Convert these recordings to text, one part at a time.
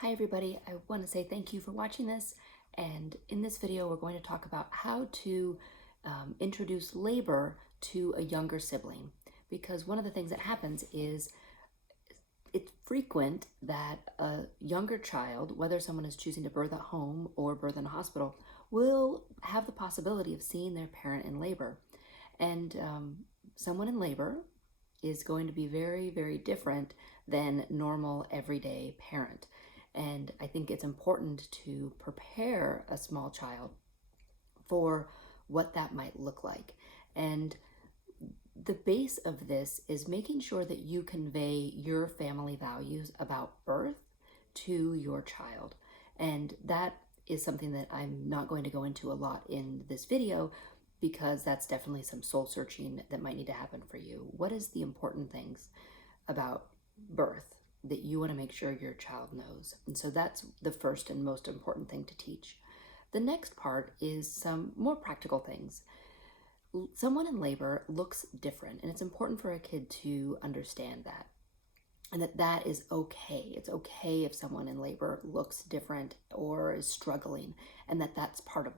Hi everybody, I want to say thank you for watching this, and in this video we're going to talk about how to introduce labor to a younger sibling, because one of the things that happens is it's frequent that a younger child, whether someone is choosing to birth at home or birth in a hospital, will have the possibility of seeing their parent in labor. And someone in labor is going to be very, very different than normal everyday parent. And I think it's important to prepare a small child for what that might look like. And the base of this is making sure that you convey your family values about birth to your child. And that is something that I'm not going to go into a lot in this video, because that's definitely some soul searching that might need to happen for you. What is the important things about birth that you want to make sure your child knows? And so that's the first and most important thing to teach. The next part is some more practical things. Someone in labor looks different, and it's important for a kid to understand that, and that is okay. It's okay if someone in labor looks different or is struggling, and that's part of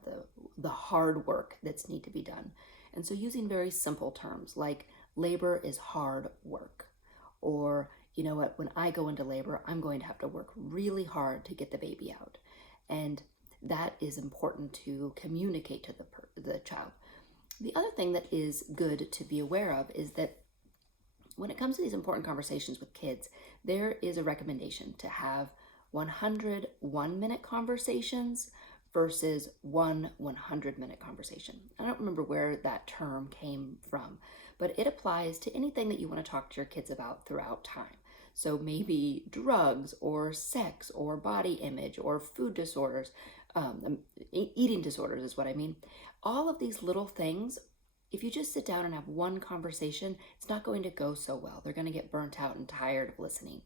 the hard work that's need to be done. And so using very simple terms like labor is hard work, or you know what, when I go into labor, I'm going to have to work really hard to get the baby out. And that is important to communicate to the child. The other thing that is good to be aware of is that when it comes to these important conversations with kids, there is a recommendation to have 100 1-minute conversations versus one 100-minute conversation. I don't remember where that term came from, but it applies to anything that you want to talk to your kids about throughout time. So maybe drugs or sex or body image or food disorders, eating disorders is what I mean. All of these little things, if you just sit down and have one conversation, it's not going to go so well. They're going to get burnt out and tired of listening.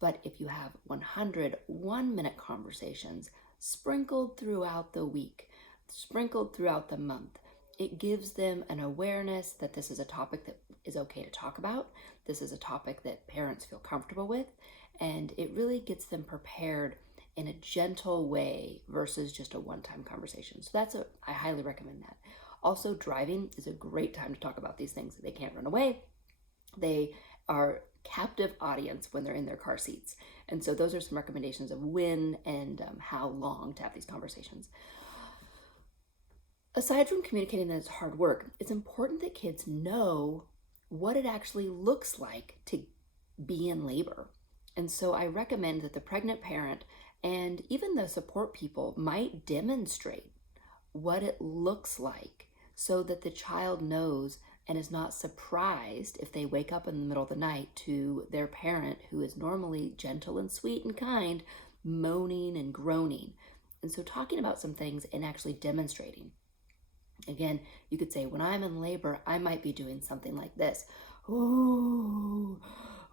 But if you have 100 1-minute conversations sprinkled throughout the week, sprinkled throughout the month, it gives them an awareness that this is a topic that is okay to talk about. This is a topic that parents feel comfortable with, and it really gets them prepared in a gentle way versus just a one-time conversation. So I highly recommend that. Also, driving is a great time to talk about these things. They can't run away. They are captive audience when they're in their car seats. And so those are some recommendations of when and how long to have these conversations. Aside from communicating that it's hard work, it's important that kids know what it actually looks like to be in labor. And so I recommend that the pregnant parent and even the support people might demonstrate what it looks like, so that the child knows and is not surprised if they wake up in the middle of the night to their parent, who is normally gentle and sweet and kind, moaning and groaning. And so talking about some things and actually demonstrating. Again, you could say, when I'm in labor, I might be doing something like this. Ooh,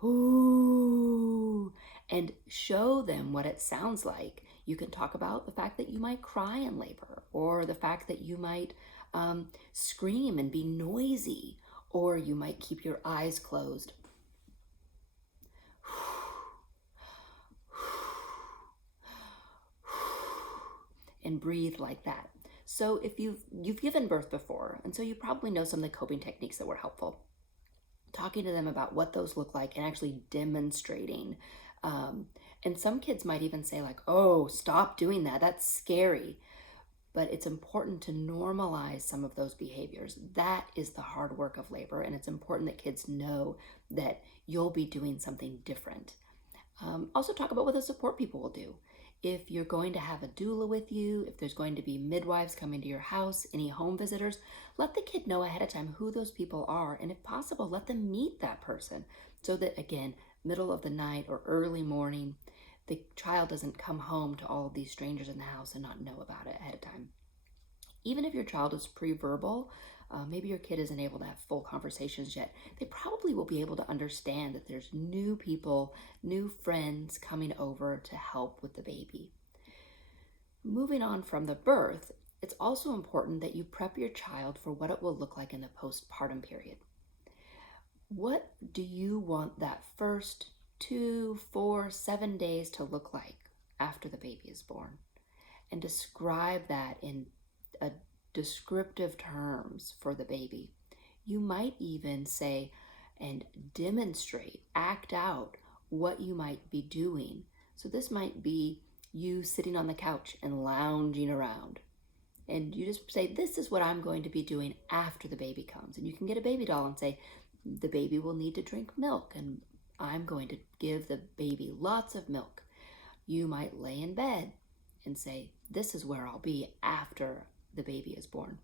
ooh, and show them what it sounds like. You can talk about the fact that you might cry in labor, or the fact that you might scream and be noisy, or you might keep your eyes closed. And breathe like that. So if you've given birth before, and so you probably know some of the coping techniques that were helpful. Talking to them about what those look like and actually demonstrating. And some kids might even say like, oh, stop doing that. That's scary. But it's important to normalize some of those behaviors. That is the hard work of labor, and it's important that kids know that you'll be doing something different. Also talk about what the support people will do. If you're going to have a doula with you, if there's going to be midwives coming to your house, any home visitors, let the kid know ahead of time who those people are, and if possible, let them meet that person, so that, again, middle of the night or early morning, the child doesn't come home to all of these strangers in the house and not know about it ahead of time. Even if your child is pre-verbal, maybe your kid isn't able to have full conversations yet, they probably will be able to understand that there's new people, new friends coming over to help with the baby. Moving on from the birth, it's also important that you prep your child for what it will look like in the postpartum period. What do you want that first 2, 4, 7 days to look like? after the baby is born, and describe that in a descriptive terms for the baby. You might even say and demonstrate, act out what you might be doing. So this might be you sitting on the couch and lounging around. And you just say, this is what I'm going to be doing after the baby comes. And you can get a baby doll and say, the baby will need to drink milk, and I'm going to give the baby lots of milk. You might lay in bed and say, this is where I'll be after the baby is born.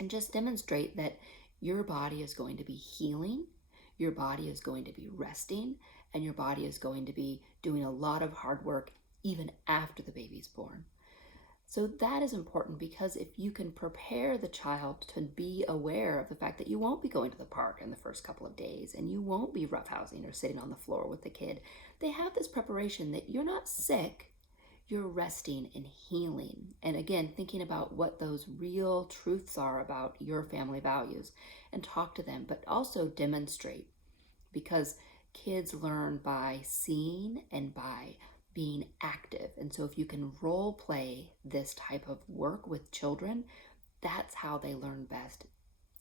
And just demonstrate that your body is going to be healing, your body is going to be resting, and your body is going to be doing a lot of hard work even after the baby's born. So that is important, because if you can prepare the child to be aware of the fact that you won't be going to the park in the first couple of days, and you won't be roughhousing or sitting on the floor with the kid, they have this preparation that you're not sick, you're resting and healing. And again, thinking about what those real truths are about your family values, and talk to them, but also demonstrate, because kids learn by seeing and by being active. And so if you can role play this type of work with children, that's how they learn best.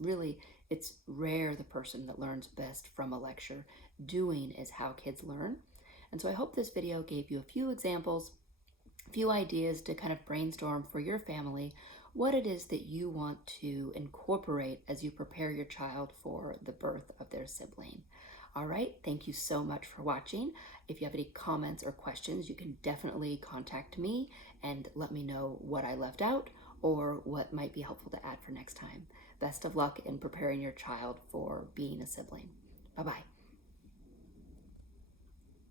Really, it's rare the person that learns best from a lecture. Doing is how kids learn. And so I hope this video gave you a few examples, a few ideas to kind of brainstorm for your family what it is that you want to incorporate as you prepare your child for the birth of their sibling. All right, thank you so much for watching. If you have any comments or questions, you can definitely contact me and let me know what I left out or what might be helpful to add for next time. Best of luck in preparing your child for being a sibling. Bye-bye.